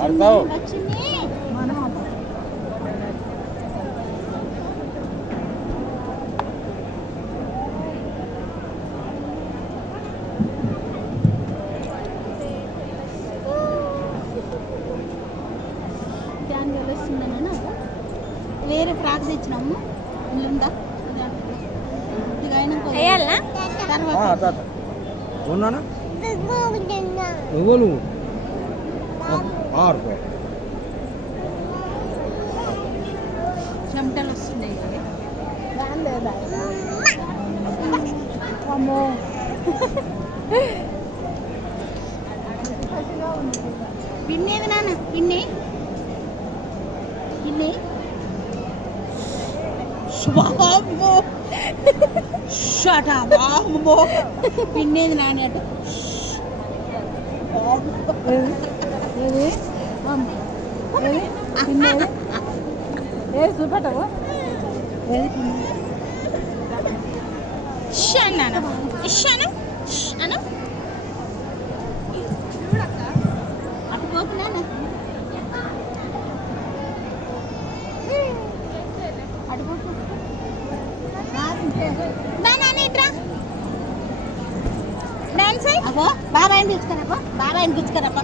వచ్చింది వస్తుందన్నా వేరే ఫ్రాక్ తెచ్చినాము ఇల్లుందా చెమటలు వస్తున్నాయి పిన్నేది నాన్న పిన్ని పిన్ని పిన్నేది నాని అటు చూపెట్టవు అటు పోతున్నా బాబాయ్ పిలుచుకురా బాబాయ్ పిలుచుకురా